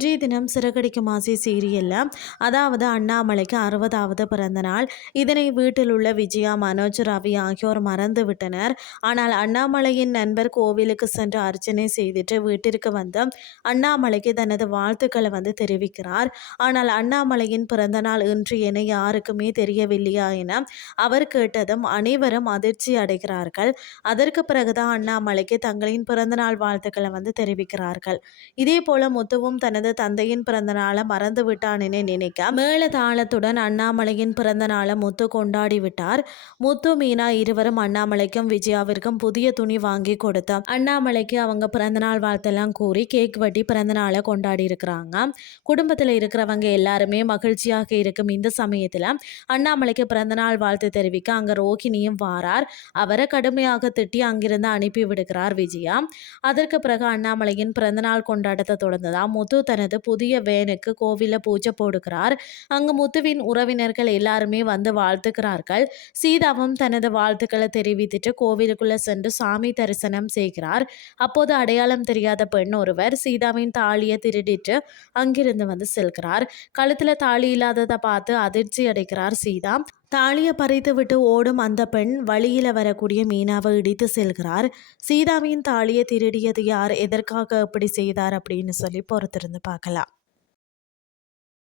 இன்றைய தினம் சிறகடிக்கும் ஆசை சீரியல்ல அதாவது அண்ணாமலைக்கு 60வது பிறந்த நாள். இதனை வீட்டில் உள்ள விஜயா, மனோஜ், ரவி ஆகியோர் மறந்து விட்டனர். ஆனால் அண்ணாமலையின் நண்பர் கோவிலுக்கு சென்று அர்ச்சனை செய்துட்டு வீட்டிற்கு வந்து அண்ணாமலைக்கு தனது வாழ்த்துக்களை தெரிவிக்கிறார். ஆனால் அண்ணாமலையின் பிறந்த நாள் இன்று என யாருக்குமே தெரியவில்லையா என அவர் கேட்டதும் அனைவரும் அதிர்ச்சி அடைகிறார்கள். அதற்கு பிறகுதான் அண்ணாமலைக்கு தங்களின் பிறந்தநாள் வாழ்த்துக்களை தெரிவிக்கிறார்கள். இதே போல முத்துவும் தனது தந்தையின் பிறந்த நாளை மறந்து விட்டான் என நினைக்க மேல தாளத்துடன் அண்ணாமலையின் பிறந்த நாளை முத்து கொண்டாடி விட்டார். முத்து, மீனா இருவரும் அண்ணாமலைக்கும் விஜயாவிற்கும் புதிய துணி வாங்கி கொடுத்தார். அண்ணாமலைக்கு அவங்க பிறந்தநாள் வாழ்த்தெல்லாம் கூறி கேக் வெட்டி பிறந்த நாளை கொண்டாடி இருக்கிறாங்க. குடும்பத்தில் இருக்கிறவங்க எல்லாருமே மகிழ்ச்சியாக இருக்கும் இந்த சமயத்தில் அண்ணாமலைக்கு பிறந்தநாள் வாழ்த்து தெரிவிக்க அங்க ரோகிணியும் வாரார். அவரை கடுமையாக திட்டி அங்கிருந்து அனுப்பி விடுகிறார் விஜயா. அதற்கு பிறகு அண்ணாமலையின் பிறந்தநாள் கொண்டாட்டத்தை தொடர்ந்துதான் முத்து தனது புதிய வேனுக்கு கோவில பூஜை போடுகிறார். அங்கு முத்துவின் உறவினர்கள் எல்லாருமே வந்து வாழ்த்துக்கிறார்கள். சீதாவும் தனது வாழ்த்துக்களை தெரிவித்துட்டு கோவிலுக்குள்ள சென்று சாமி தரிசனம் செய்கிறார். அப்போது அடையாளம் தெரியாத பெண் ஒருவர் சீதாவின் தாலியை திருடிட்டு அங்கிருந்து செல்கிறார். கழுத்துல தாலி இல்லாததை பார்த்து அதிர்ச்சி அடைகிறார் சீதா. தாலியை பறித்து விட்டு ஓடும் அந்த பெண் வழியில வரக்கூடிய மீனாவை இடித்து செல்கிறார். சீதாவின் தாலியை திருடியது யார், எதற்காக இப்படி செய்தார் அப்படின்னு சொல்லி பொறுத்திருந்து பார்க்கலாம்.